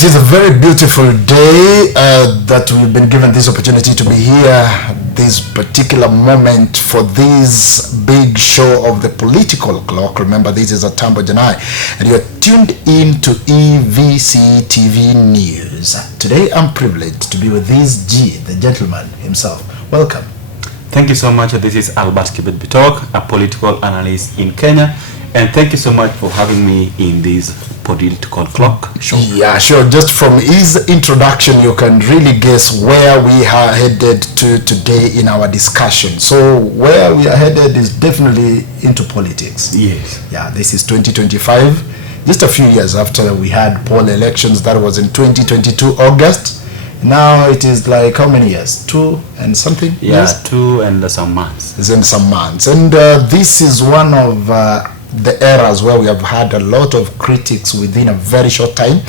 It is a very beautiful day that we've been given this opportunity to be here, this particular moment for this big show of the political clock. Remember, this is Atambo Janai, and you're tuned in to EVC TV News. Today, I'm privileged to be with this G, the gentleman himself. Welcome. Thank you so much. This is Albert Kibet Bitok, a political analyst in Kenya. And thank you so much for having me in this political clock show. Yeah, sure. Just from his introduction, you can really guess where we are headed to today in our discussion. So where we are headed is definitely into politics. Yes. Yeah, this is 2025. Just a few years after we had poll elections. That was in 2022 August. Now it is like how many years? 2 and something? Yeah, years? 2 and some months. It's in some months. And this is one of the eras where we have had a lot of critics within a very short time,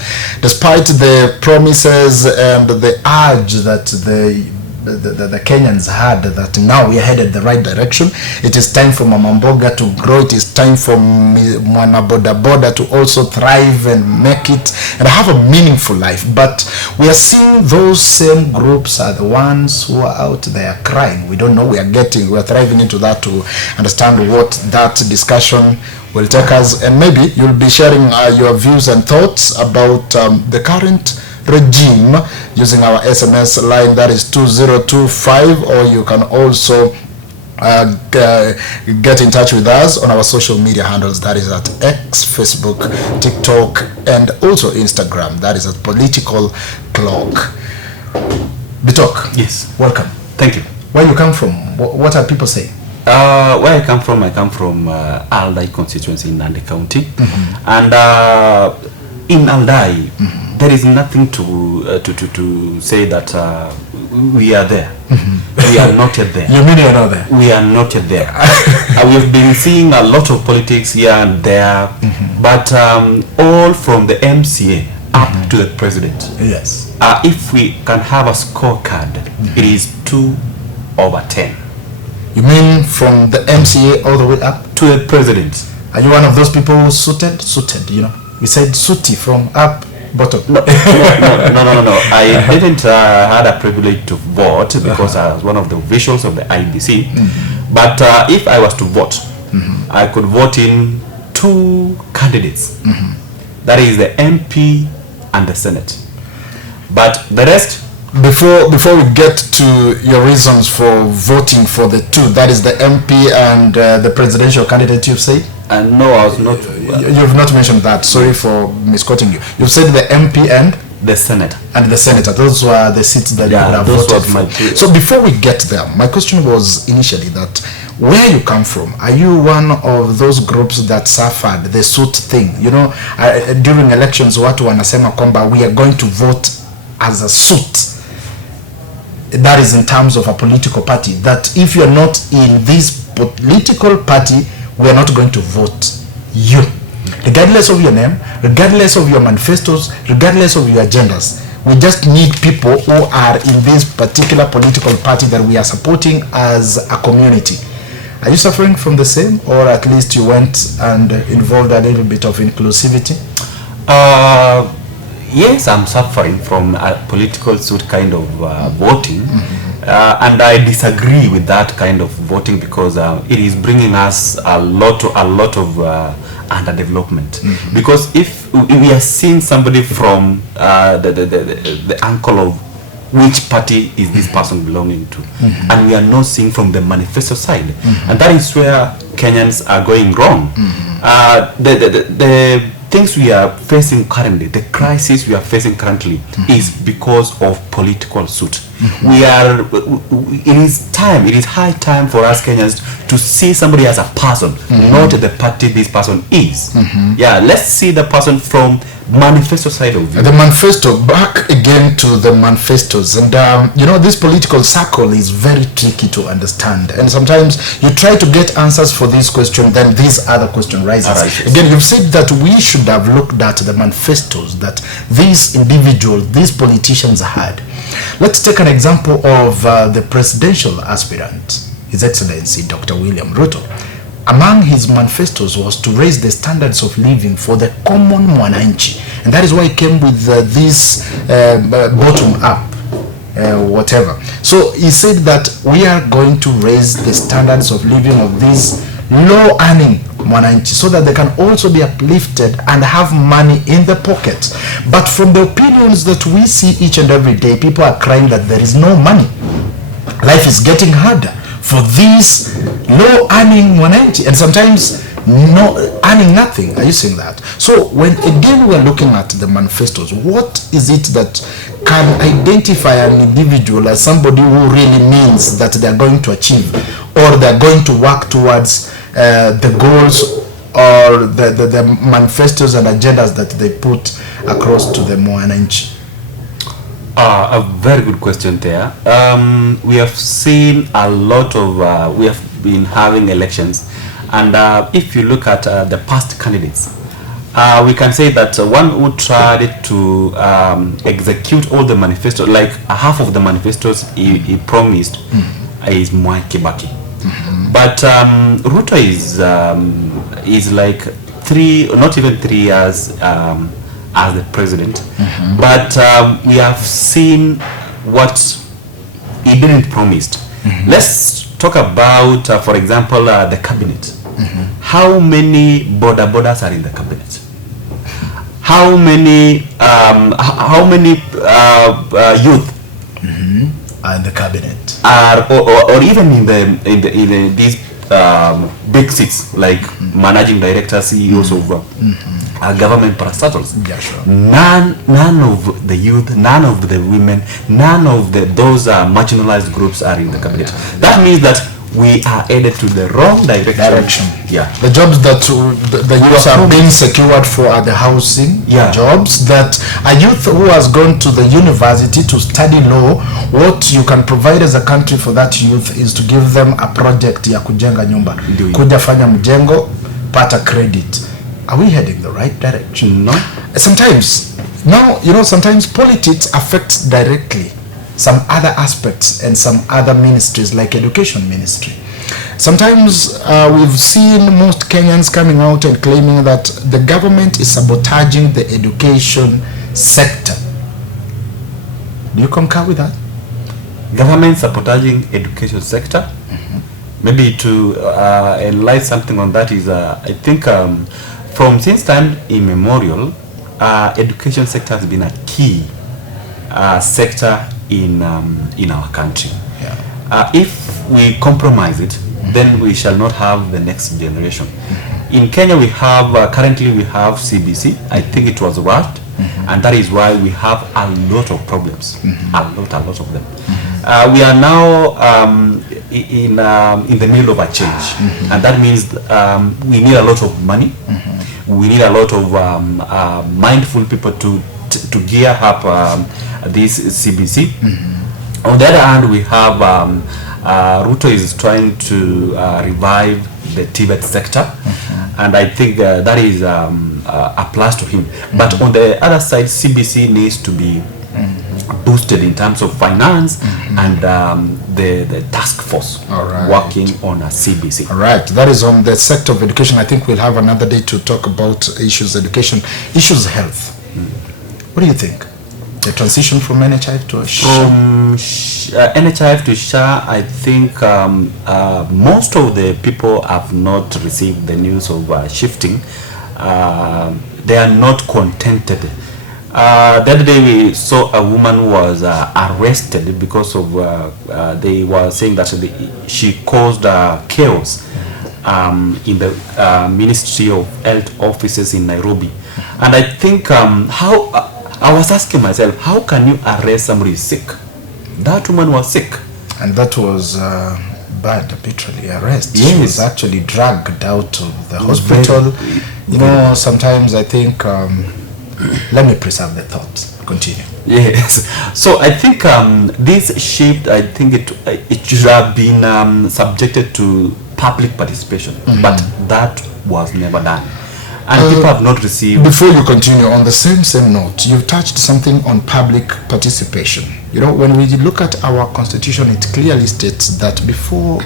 despite the promises and the urge that the Kenyans had that now we are headed the right direction. It is time for Mama Mboga to grow. It is time for Mwana Boda Boda to also thrive and make it and have a meaningful life. But we are seeing those same groups are the ones who are out there crying. We don't know. We are thriving into that to understand what that discussion will take us, and maybe you'll be sharing your views and thoughts about the current regime using our SMS line, that is 2025, or you can also get in touch with us on our social media handles, that is at X, Facebook, TikTok, and also Instagram, that is at Political Clock. Bitok, yes, welcome. Thank you. Where you come from? What are people saying? Where I come from Aldai constituency in Nandi County. And in Aldai, there is nothing to say that we are there. We are not yet there. You mean you are not there? We are not yet there. We've been seeing a lot of politics here and there, but all from the MCA up to the president. Yes. If we can have a scorecard, it is 2 over 10. You mean from the MCA all the way up to the president? Are you one of those people who suited, you know? We said sooty from up, bottom. No. I didn't had a privilege to vote because I was one of the officials of the IBC. But if I was to vote, I could vote in 2 candidates. That is the MP and the Senate. But the rest... Before we get to your reasons for voting for the 2, that is the MP and the presidential candidate, you've said? No, I was not. You've not mentioned that. Sorry for misquoting you. You've said the MP and the Senate. And the Senator. Those were the seats that you would have voted for. So before we get there, my question was initially that where you come from, are you one of those groups that suffered the suit thing? You know, during elections, watu wanasema kwamba we are going to vote as a suit. That is in terms of a political party, that if you're not in this political party, we are not going to vote you. Regardless of your name, regardless of your manifestos, regardless of your agendas. We just need people who are in this particular political party that we are supporting as a community. Are you suffering from the same, or at least you went and involved a little bit of inclusivity? Yes, I'm suffering from a political suit kind of voting, and I disagree with that kind of voting because it is bringing us a lot of underdevelopment. Because if we are seeing somebody from the angle of which party is this person belonging to, and we are not seeing from the manifesto side, and that is where Kenyans are going wrong. The things we are facing currently, the crisis we are facing currently, is because of political suit. It is high time for us Kenyans to see somebody as a person, not the party this person is. Yeah, let's see the person from manifesto side of view. The manifesto, back again to the manifestos, and you know, this political circle is very tricky to understand, and sometimes you try to get answers for this question, then this other question rises. Again, you've said that we should have looked at the manifestos that these individuals, these politicians had. Let's take an example of the presidential aspirant, His Excellency Dr. William Ruto. among his manifestos was to raise the standards of living for the common mwananchi, and that is why he came with this bottom up whatever. So he said that we are going to raise the standards of living of these low earning mwananchi so that they can also be uplifted and have money in the pockets. But from the opinions that we see each and every day, people are crying that there is no money. Life is getting harder for these low earning mwananchi, and sometimes no earning nothing. Are you saying that? So when again we're looking at the manifestos, what is it that can identify an individual as somebody who really means that they're going to achieve or they're going to work towards the goals or the manifestos and agendas that they put across to the mwananchi? A very good question there. We have seen a lot of, we have been having elections, and if you look at the past candidates, we can say that one who tried to execute all the manifestos, like half of the manifestos he promised, is Mwai Kibaki. But Ruto is like not even 3 years as the president, but we have seen what he didn't promise. Let's talk about, for example, the cabinet. How many borders are in the cabinet? How many youth are in the cabinet? Or even in these big seats like managing directors, CEOs of government parastatals. Yeah, sure. None of the youth, none of the women, none of those marginalized groups are in the cabinet. That means that we are headed to the wrong direction. Yeah. The jobs that the youth are being secured for are the housing jobs that a youth who has gone to the university to study law, what you can provide as a country for that youth is to give them a project ya kujenga nyumba. Kuja fanya mjengo, pata credit. Are we heading the right direction? No. Sometimes politics affects directly some other aspects and some other ministries like education ministry. Sometimes we've seen most Kenyans coming out and claiming that the government is sabotaging the education sector. Do you concur with that? Government sabotaging education sector? Maybe to enlighten something on that is, I think from since time immemorial, education sector has been a key sector in our country. If we compromise it, then we shall not have the next generation. In Kenya, we have currently we have CBC. I think it was rushed, and that is why we have a lot of problems. A lot of them. We are now in the middle of a change, and that means we need a lot of money. We need a lot of mindful people to gear up this CBC. On the other hand, we have Ruto is trying to revive the Tibet sector, and I think that is a plus to him. But on the other side, CBC needs to be boosted in terms of finance and the task force working on a CBC. All right, that is on the sector of education. I think we'll have another day to talk about issues education, issues health. What do you think? The transition from NHIF to SHA? From NHIF to SHA, I think most of the people have not received the news of shifting. They are not contented. The other day we saw a woman who was arrested because of they were saying that she caused chaos in the Ministry of Health offices in Nairobi. And I think I was asking myself, how can you arrest somebody sick? That woman was sick. And that was bad, arbitrary arrest. Yes. She was actually dragged out of the hospital. You know, sometimes I think, let me preserve the thought. Continue. Yes. So I think this shift, I think it should have been subjected to public participation. But that was never done. And people have not received. Before you continue, on the same note, you've touched something on public participation. You know, when we look at our constitution, it clearly states that before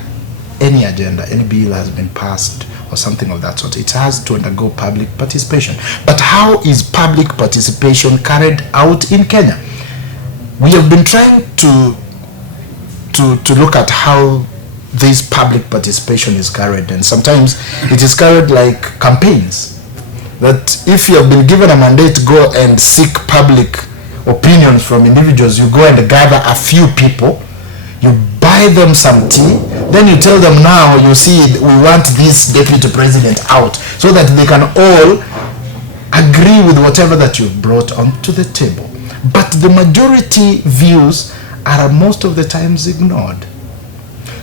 any agenda, any bill has been passed or something of that sort. It has to undergo public participation. But how is public participation carried out in Kenya? We have been trying to look at how this public participation is carried, and sometimes it is carried like campaigns, that if you have been given a mandate to go and seek public opinions from individuals, you go and gather a few people, you buy them some tea, then you tell them, now you see we want this deputy president out, so that they can all agree with whatever that you've brought onto the table. But the majority views are most of the times ignored.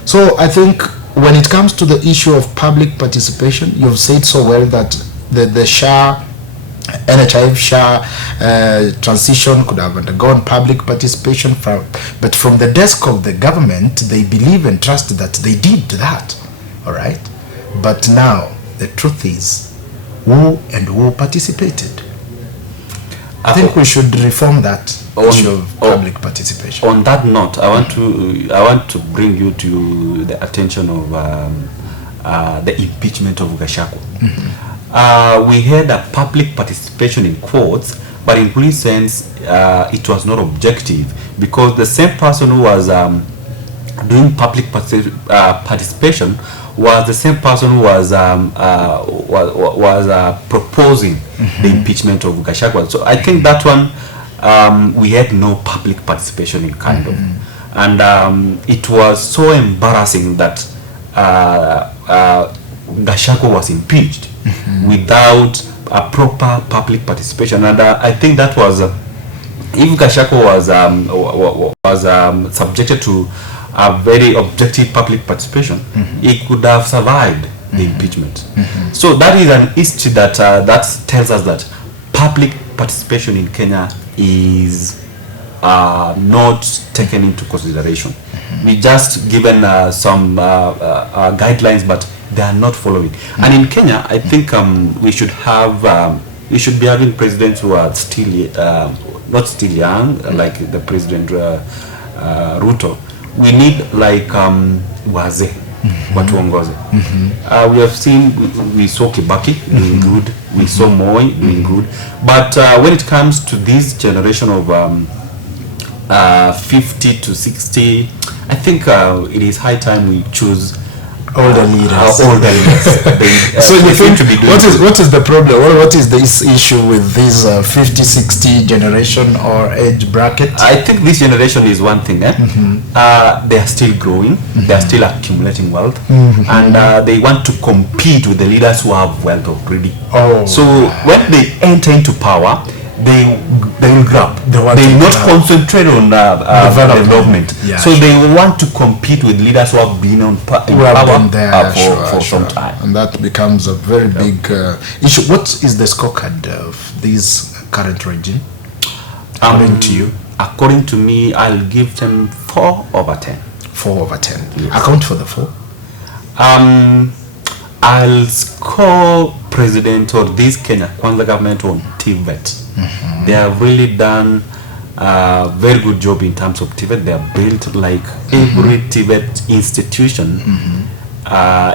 So I think when it comes to the issue of public participation, you've said so well that the SHA, NHIF SHA transition could have undergone public participation, but from the desk of the government, they believe and trust that they did that, all right? But now, the truth is, who participated? I think we should reform that issue of public participation. On that note, I want to bring you to the attention of the impeachment of Gachagua. We had a public participation in quotes, but in real sense, it was not objective, because the same person who was doing public participation was the same person who was proposing the impeachment of Gachagua. So I think that one, we had no public participation in kind of, and it was so embarrassing that Gachagua was impeached without a proper public participation. And I think that was, if Gachagua was subjected to a very objective public participation, it could have survived the impeachment. So that is an history that that tells us that public participation in Kenya is not taken into consideration. We just given some guidelines, but they are not following. And in Kenya, I think we should be having presidents who are still not still young, like the president Ruto. We need like wazee watuongoze. We have seen, we saw Kibaki doing good, we saw Moi doing good, but when it comes to this generation of 50 to 60, I think it is high time we choose older leaders. So you think what is the problem? What is this issue with this 50-60 generation or age bracket? I think this generation is one thing. They are still growing. They are still accumulating wealth, and they want to compete with the leaders who have wealth already. So when they enter into power, they will grab. They will not concentrate on development. So they want to compete with leaders who have been on power for some time. And that becomes a very big issue. What is the scorecard of this current regime, according to you? According to me, I'll give them 4 over 10. 4 over 10. Yes. Account for the 4. I'll score president or this Kenya Kwanza government on TVET. They have really done a very good job in terms of TVET. They have built like every TVET institution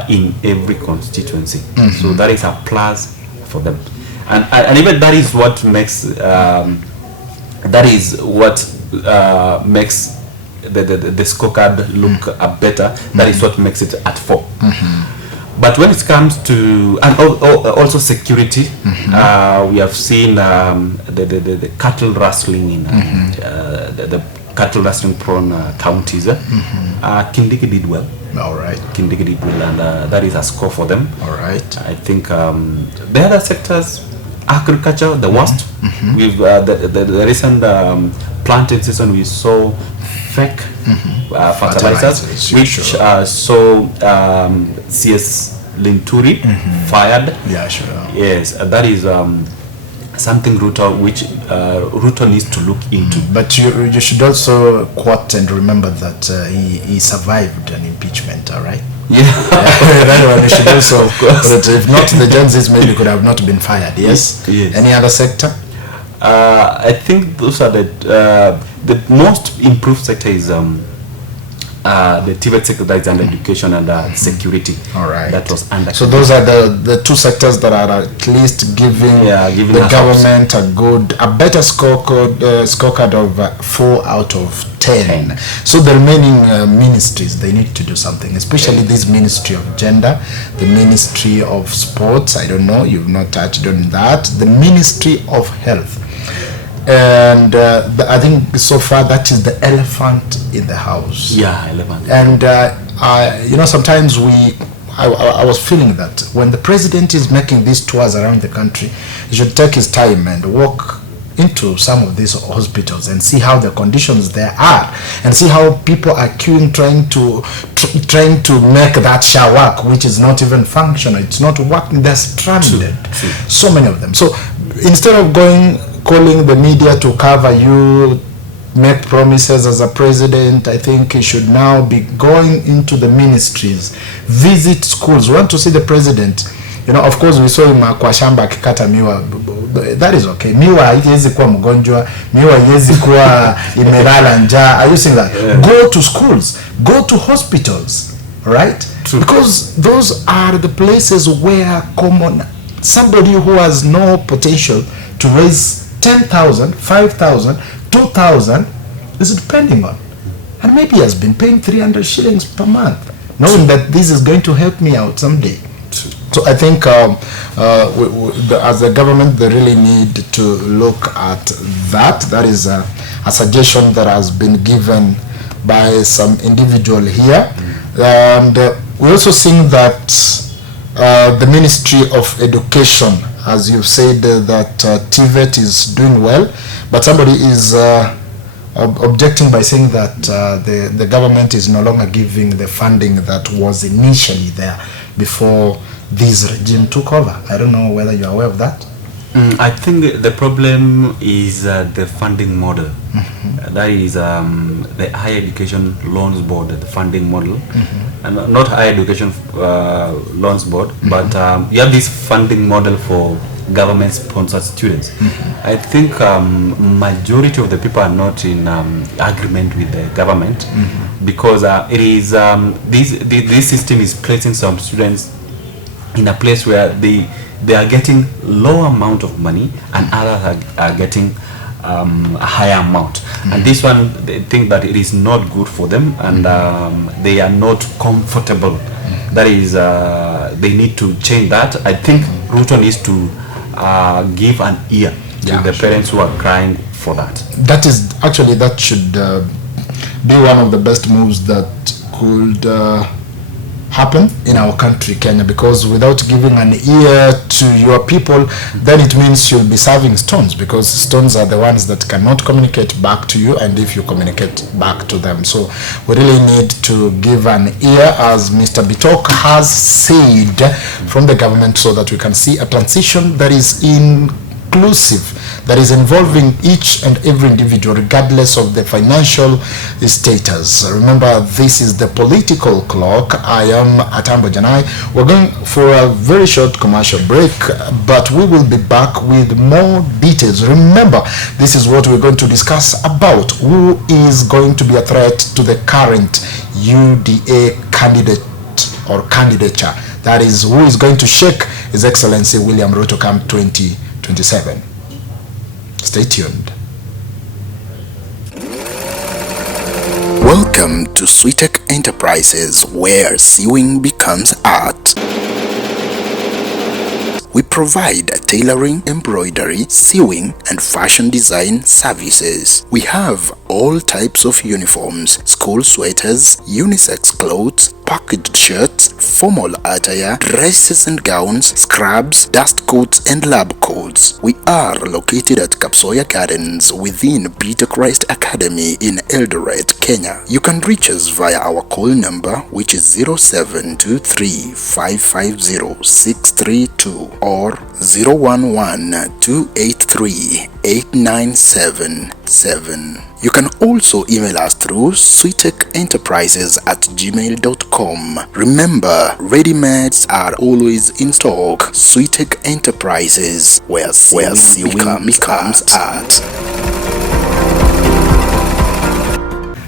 in every constituency. So that is a plus for them. And even that is what makes makes the scorecard look better. That is what makes it at 4. But when it comes to, and also security, we have seen the cattle rustling in the cattle rustling prone counties. Kindiki did well. All right. Kindiki did well, and that is a score for them. All right. I think the other sectors, agriculture, the worst. We've the recent planting season, we saw fake fertilizers, which saw CS Linturi fired. Yeah, sure. Yes, that is something Ruto needs to look into. But you should also quote and remember that he survived an impeachment, all right? Yeah. That one you should also, of course. But if not, the chances maybe could have not been fired. Yes. Any other sector? I think those are the most improved sector is the TVET sector that is under education and security. All right. That was under. So those are the two sectors that are at least giving the government a better scorecard of 4 out of 10. So the remaining ministries, they need to do something, especially this Ministry of Gender, the Ministry of Sports. I don't know, you've not touched on that. The Ministry of Health. And I think so far that is the elephant in the house. Yeah, elephant. And sometimes I was feeling that when the president is making these tours around the country, he should take his time and walk into some of these hospitals and see how the conditions there are, and see how people are queuing trying to make that shower work, which is not even functional. It's not working. They're stranded. True. So many of them. So instead of calling the media to cover you, make promises as a president, I think he should now be going into the ministries, visit schools. We want to see the president. Of course, we saw him kwa shamba akikata miwa. That is okay. Miwa haiwezi kuwa mgonjwa, miwa haiwezi kuwa imelala njaa. Are you seeing that? Yeah. Go to schools, go to hospitals, right? True. Because those are the places where somebody who has no potential to raise 10,000, 5,000, 2,000 is depending on. And maybe he has been paying 300 shillings per month, knowing that this is going to help me out someday. So I think as a government, they really need to look at that. That is a suggestion that has been given by some individual here. And we also think that the Ministry of Education, as you've said, that TVET is doing well, but somebody is objecting by saying that the government is no longer giving the funding that was initially there before this regime took over. I don't know whether you're aware of that. I think the problem is the funding model. Mm-hmm. That is the Higher Education Loans Board, the funding model. Mm-hmm. And not Higher Education Loans Board, mm-hmm. but you have this funding model for government-sponsored students. Mm-hmm. I think majority of the people are not in agreement with the government, mm-hmm. because it is this system is placing some students in a place where they are getting low amount of money and others are getting a higher amount. Mm-hmm. And this one, they think that it is not good for them, and they are not comfortable. Mm-hmm. That is, they need to change that. I think Ruto needs to give an ear to the parents who are crying for that. That should be one of the best moves that could happen in our country, Kenya, because without giving an ear to your people, then it means you'll be serving stones, because stones are the ones that cannot communicate back to you, and if you communicate back to them. So we really need to give an ear, as Mr. Bitok has said, from the government, so that we can see a transition that is inclusive, that is involving each and every individual regardless of the financial status. Remember, this is the political clock. I am Atambo Janai. We're going for a very short commercial break, but we will be back with more details. Remember, this is what we're going to discuss about who is going to be a threat to the current UDA candidate or candidature. That is, who is going to shake His Excellency William Ruto come 2027. Stay tuned. Welcome to Sweetek Enterprises, where sewing becomes art. We provide tailoring, embroidery, sewing, and fashion design services. We have all types of uniforms, school sweaters, unisex clothes, packaged shirts, formal attire, dresses and gowns, scrubs, dust coats, and lab coats. We are located at Kapsoya Gardens within Peter Christ Academy in Eldoret, Kenya. You can reach us via our call number, which is 0723-550-632 or 011-283-8977. You can also email us through sweetekenterprises@gmail.com. Remember, ready-mades are always in stock. Sweetek Enterprises, where sewing becomes art.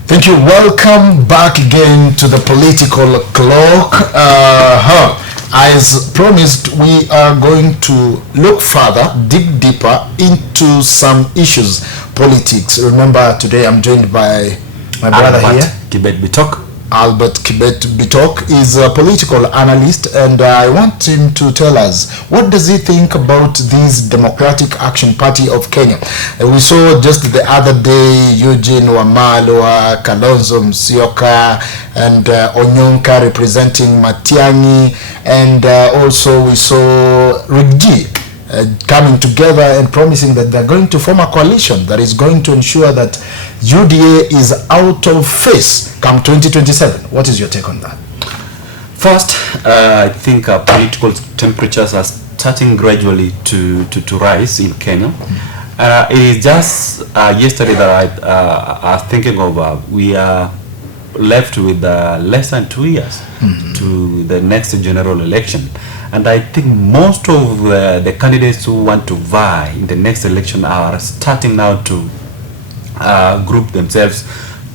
Thank you. Welcome back again to the political clock. As promised, we are going to look further, dig deeper into some issues, politics. Remember, today I'm joined by my brother here, Kibet Bitok. Albert Kibet Bitok is a political analyst, and I want him to tell us what does he think about this Democratic Action Party of Kenya. We saw just the other day Eugene Wamalwa, Kalonzo Musyoka, and Onyonka representing Matiang'i, and also we saw Rigji coming together and promising that they're going to form a coalition that is going to ensure that UDA is out of face come 2027. What is your take on that? First, I think political temperatures are starting gradually to rise in Kenya. It is just yesterday that I was thinking of we are left with less than 2 years to the next general election. And I think most of the candidates who want to vie in the next election are starting now to group themselves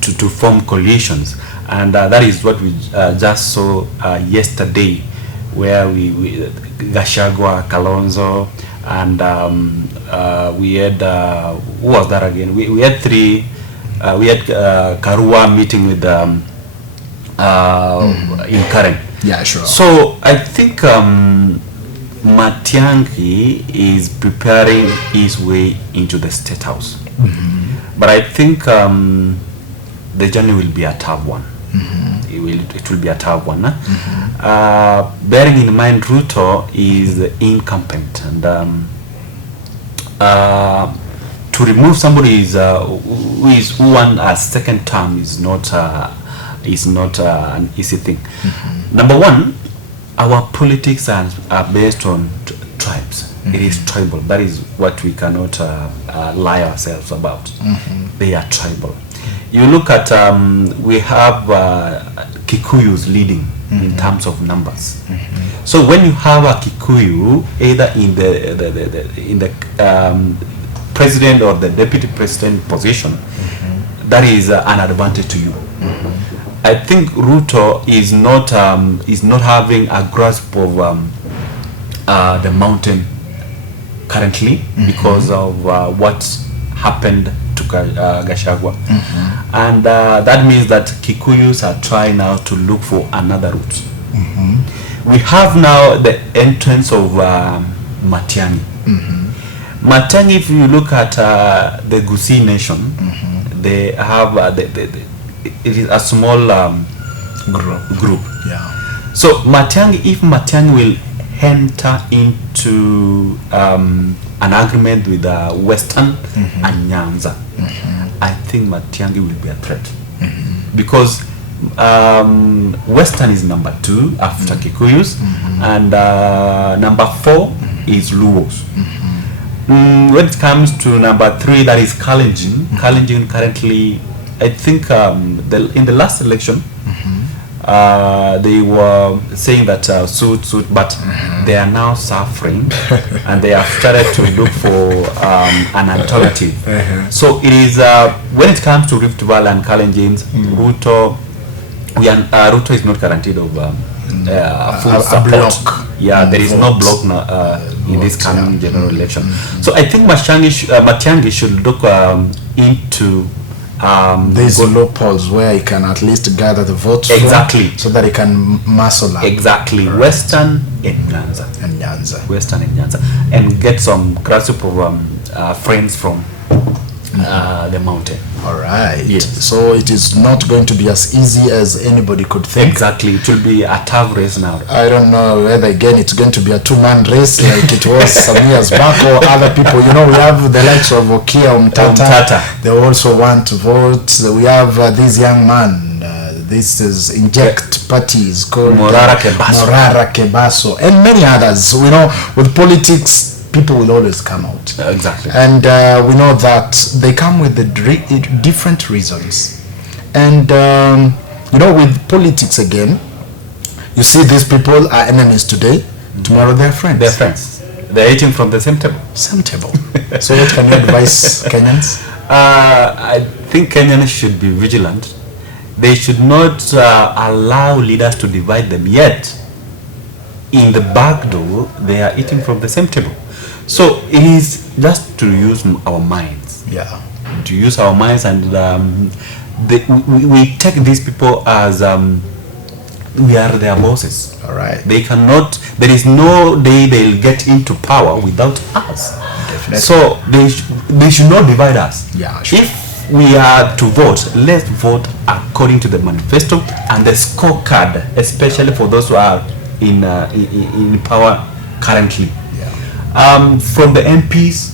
to form coalitions. And that is what we just saw yesterday, where we Gachagua, Kalonzo, and we had, who was that again? We had three, we had Karua meeting with in Karen. Yeah, sure. So I think Matiang'i is preparing his way into the State House. But I think the journey will be a tough one. It will be a tough one. Bearing in mind Ruto is incumbent, and to remove somebody who won a second term is not an easy thing. Number one, our politics are based on tribes. It is tribal. That is what we cannot lie ourselves about. They are tribal. You look at, we have Kikuyus leading in terms of numbers. So when you have a Kikuyu, either in the president or the deputy president position, that is an advantage to you. I think Ruto is not having a grasp of the mountain currently because of what happened to Gachagua, and that means that Kikuyus are trying now to look for another route. We have now the entrance of Matiang'i. Matiang'i, if you look at the Gusii nation, they have it is a small group. Yeah. So Matiang'i, if Matiang'i will enter into an agreement with Western and Nyanza, I think Matiang'i will be a threat. Because Western is number 2 after Kikuyus, and number 4 is Luos. When it comes to number 3, that is Kalenjin. Kalenjin currently, I think in the last election, they were saying that suit, but they are now suffering, and they have started to look for an alternative. So it is when it comes to Rift Valley and Kalenjin, Ruto is not guaranteed of full support. Block. Yeah, there is no block in this coming general election. So I think Matiang'i should look into these loopholes where he can at least gather the votes exactly from, so that he can muscle up exactly Western and Nyanza, Western and Nyanza, and get some grasp of friends from the mountain. All right. Yes. So it is not going to be as easy as anybody could think. Exactly. It will be a tough race now. I don't know whether again it's going to be a 2-man race like it was some years back, or other people. You know, we have the likes of Okia Umtata. They also want to vote. We have this young man. This is Inject Party is called Morara Kebaso, and many others. We know with politics, people will always come out. Exactly. And we know that they come with the different reasons. And, you know, with politics again, you see these people are enemies today, tomorrow they're friends. They're friends. They're eating from the same table. Same table. So what can you advise Kenyans? I think Kenyans should be vigilant They should not allow leaders to divide them, yet in the back door they are eating from the same table. So it is just to use our minds. Yeah. To use our minds, and we take these people as we are their bosses. All right. They cannot. There is no day they'll get into power without us. Definitely. So they should not divide us. Yeah, sure. If we are to vote, let's vote according to the manifesto and the scorecard, especially for those who are in power currently. Yeah. From the MPs,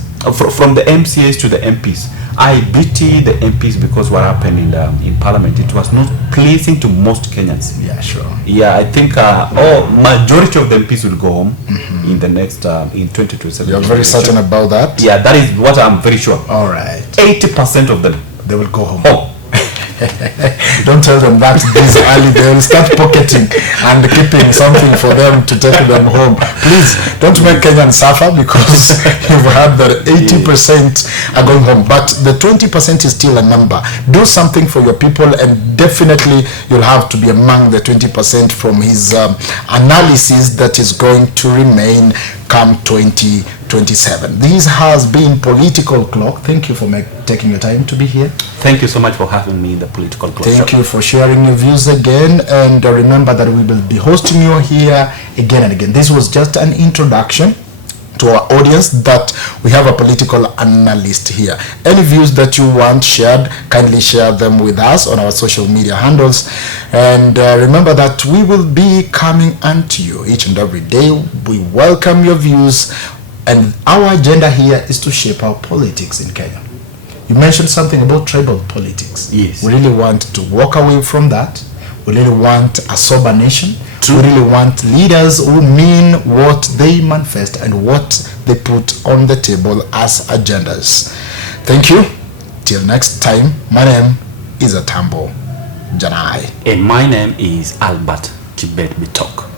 from the MCAs to the MPs, I pity the MPs because what happened in Parliament, it was not pleasing to most Kenyans. Yeah, sure. Yeah, I think majority of the MPs will go home in the next in 2027. You're very certain about that? Yeah, that is what I'm very sure. All right. 80% of them, they will go home. Oh. Don't tell them that this early. They will start pocketing and keeping something for them to take them home. Please don't make Kenyans suffer, because you've heard that 80% are going home, but the 20% is still a number. Do something for your people, and definitely you'll have to be among the 20% from his analysis that is going to remain come 2027. This has been Political Clock. Thank you for taking your time to be here. Thank you so much for having me in the Political Clock. Thank you for sharing your views again, and remember that we will be hosting you here again and again. This was just an introduction to our audience that we have a political analyst here. Any views that you want shared, kindly share them with us on our social media handles, and remember that we will be coming unto you each and every day. We welcome your views, and our agenda here is to shape our politics in Kenya. You mentioned something about tribal politics. Yes. We really want to walk away from that. We really want a sober nation. True. We really want leaders who mean what they manifest and what they put on the table as agendas. Thank you. Till next time, my name is Atambo Janai. And my name is Albert Kibet Bitok.